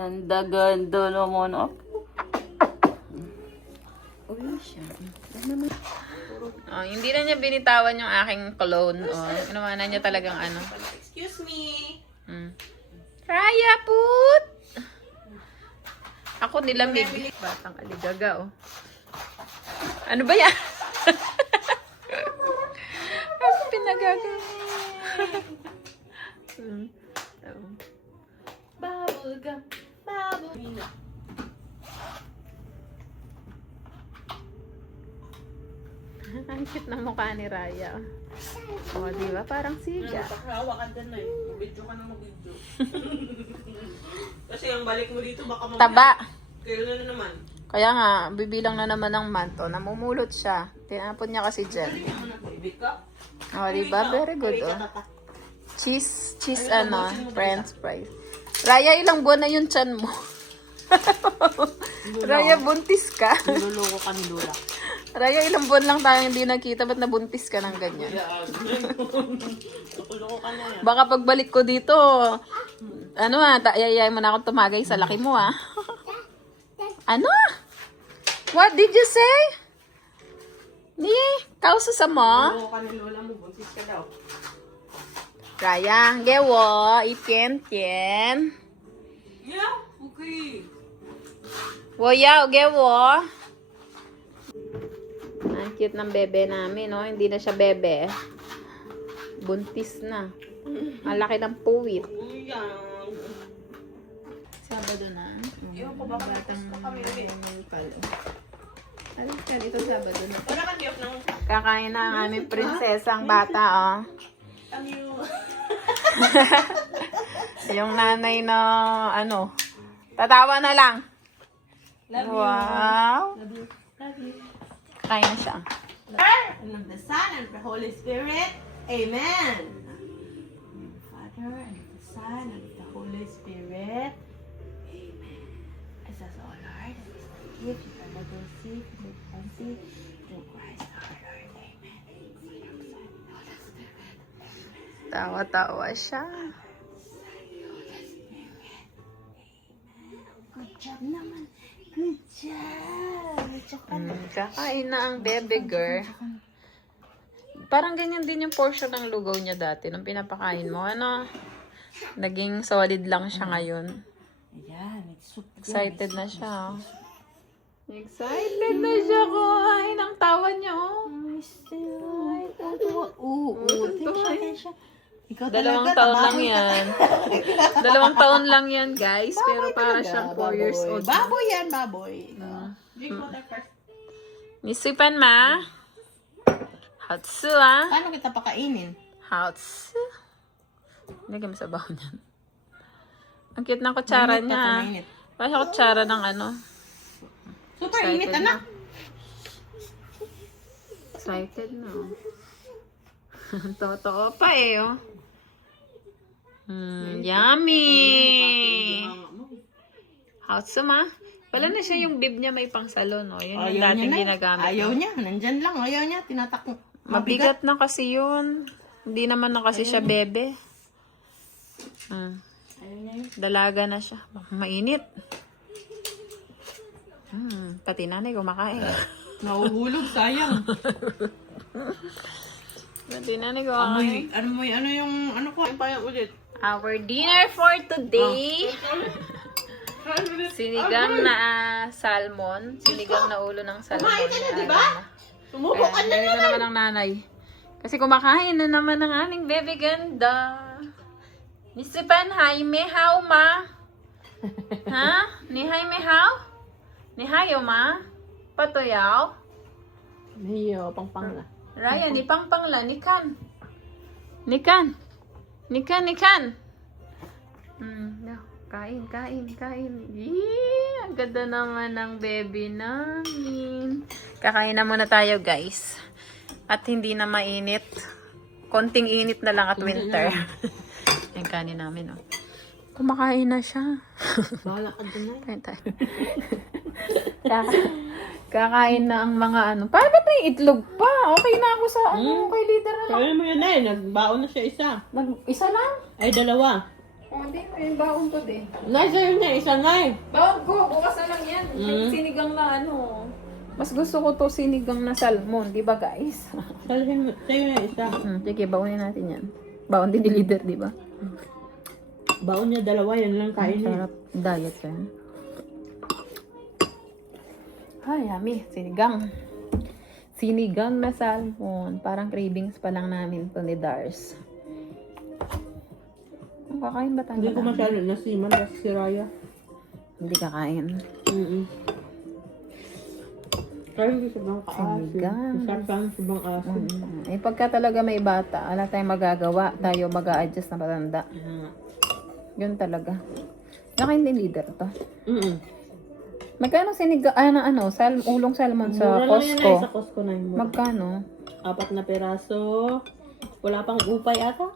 Ganda naman. Oh. Uy, siya. Oh, hindi na niya binitawan yung aking cologne. Oh, ginawa na niya talagang ano. Excuse me. Raya, put! Ako nilamig. Batang aligaga, oh. Ano ba yan? Ang pinagaga. Bubblegum. Bubblegum. Ang cute ng mukha ni Raya. O, oh, diba? Parang siga. Pakahawa ka dyan na eh. Mag-video ka na mag-video. Kasi ang balik mo dito baka mamaya. Taba. Kailan na naman? Kaya nga, bibilang na naman ng manto. Namumulot siya. Tinapon niya kasi dyan. Baby ka? O, oh, diba? Very good, oh. Cheese, ano, french fries. Raya, ilang buwan na yung tiyan mo? Raya, buntis ka. Niluloko ka ni Lola. Raya, ilang buwan lang tayo hindi nakita. Ba't nabuntis ka ng ganyan? Niluloko ka na yan. Baka pagbalik ko dito, ano yayay mo na akong tumagay sa laki mo, ah. Ano? What did you say? Ni, kauso sa mo? Niluloko ka ni Lola mo. Buntis ka daw. Raya, gewo, itien-tien. Yeah, okay. Woyaw, gewo. Ang cute ng bebe namin, no? Hindi na siya bebe. Buntis na. Ang laki ng puwit. Uyang. Sabado na. Ewan ko baka Batang gusto kami ulit. Alikan, ito Sabado na. Wala kang gift ng... Kakain na ang aming prinsesang bata, oh. Yung nanay na, ano, tatawa na lang. Love Wow. Love you. Love you. Kain na siya. And of the Son and of the Holy Spirit. Amen. Father and of the Son and of the Holy Spirit. Amen. It says, oh Lord, it is the gift you can never see, you can see through Christ our Lord. Amen. For your Son, Holy Spirit. Tawa-tawa siya. Good job naman. Good job. Kakain na ang bebe girl. Parang ganyan din yung portion ng lugaw niya dati nung pinapakain mo. Ano? Naging solid lang siya ngayon. Ayan, it's soup. Excited na siya. Excited na siya kuhain ang tawa niya, oh. Dalawang taon lang yan. Dalawang taon lang yan, guys. Pero para siyang 4 years old. Baboy yan, baboy. Drink water first. Nisipan ma? Hatsu, ah. Paano kita pakainin? Hatsu. Lagyan mo sa baho niyan. Ang cute ng kutsara Mainit niya. ka, mainit. Parang kutsara ng ano. Super Excited init, na. anak. Excited na. Totoo pa eh, oh. Yummy! Hatsu, ma? Wala na siya yung bib niya may pangsalon, oh. Yun yung dating ginagamit. Ayaw niya. Nandyan lang. Ayaw niya. Tinatak. Mabigat na kasi yun. Hindi naman na kasi siya bebe. Ayaw niya yun. Dalaga na siya. Mainit. Pati nanay kumakain. Nahuhulog. Sayang. Pati nanay kumakain. Ano yung... Ano ko? Pa ulit. Our dinner for today. Sinigang na salmon. Sinigang na ulo ng salmon. Kumain ka na, di ba? Sumubo ka na na naman ang nanay. Kasi kumakain na naman ng aming bebe ganda. Nisipan, Jaime, how ma? Ha? Ni Jaime, how? Ni Hayo, ma? Patoyaw? Niyo, pang na. Raya, ni Pangpang la, ni Kan. Ni Kan. Ni Kan, ni Kan. Kain, kain, kain. Yee, ang ganda naman ng baby namin. Kakain na muna tayo, guys. At hindi na mainit. Konting init na lang at winter. Yung kanin namin, oh. Kumakain na siya. Bahala ka dun na. Kain tayo. Kakain na ang mga ano. Paano ba may itlog pa? Okay na ako sa ano, kay leader na lang. Sabi mo yun na eh. Nagbaon na siya isa. Isa lang? Ay, dalawa. Oh, hindi. May baon ko din. Nay, sa'yo niya, isa nay. Baon ko. Bukas na lang yan. Sinigang na ano. Mas gusto ko to sinigang na salmon. Di ba guys? Sa'yo niya, isa. Sige, baonin natin yan. Baon din ni leader, di ba? Baon niya dalawa, yan lang kain niya. Sarap. Diet ka yan. Ay, yummy. Sinigang. Sinigang na salmon. Parang cravings pa lang namin to ni Dars. Kakain ba tayo? Hindi ko masyado nasiman kasi si Raya. Hindi kakain. Kaya hindi sobrang kaasin. Sinigang. Masarap lang sobrang asin. Eh, pagka talaga may bata, wala tayong magagawa. Tayo mag-a-adjust na patanda. Yun talaga. Nakain din leader to. Magkano sinigang, ulong salmon sa Mura lang yan Costco? ay sa Costco na yun. Magkano? 4 na peraso. Wala pang upay ata?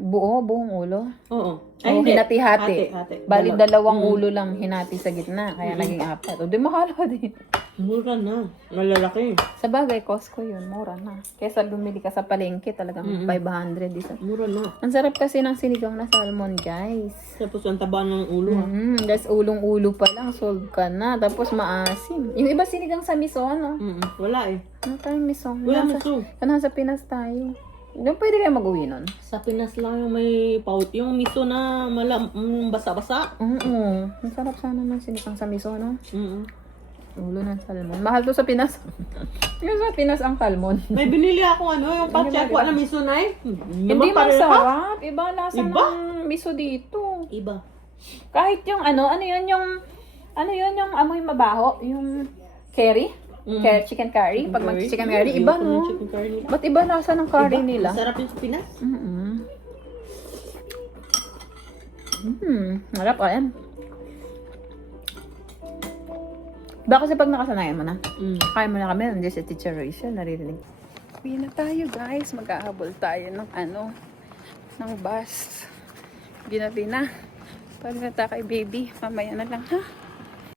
Buong ulo? Oo. Ay, hinati-hati. Hati. Bali, dalawang ulo lang hinati sa gitna. Kaya naging 4. O, di mahal ka din. Mura na. Malalaki. Sa bagay, Costco yun. Mura na. Kesa bumili ka sa palengke, talagang 500 isa. Mura na. Ang sarap kasi ng sinigang na salmon, guys. Tapos ang taba ng ulo. Guys, ulong-ulo pa lang, solve ka na. Tapos maasim. Yung iba sinigang sa miso, ano? Wala eh. Ano tayong miso? Wala miso. Nasa Pinas tayo. Doon pwede kayo mag-uwi nun? Sa Pinas lang yung may paut. Yung miso na basa-basa. Oo. Ang sarap sana ng sinigang sa miso, no? Ulo ng salmon. Mahal to sa Pinas. Yung sa Pinas ang salmon. May binili ako yung patsyakwa na miso na eh. Hindi masarap. Iba lasa ng miso dito. Iba. Kahit yung ano yun yung amoy mabaho, yung curry, chicken curry, pag mag-chicken curry, iba no? Ba't iba lasa ng curry nila? Sarap yung sa Pinas. Harap, ayan. Baka kasi pag nakasanayan mo na, kaya mo na kami, nandiyan si Teacher Rachel, naririnig. Uwi na tayo guys, mag-ahabol tayo ng ng bus. Ginabi na. Pag nata kay baby, mamaya na lang ha.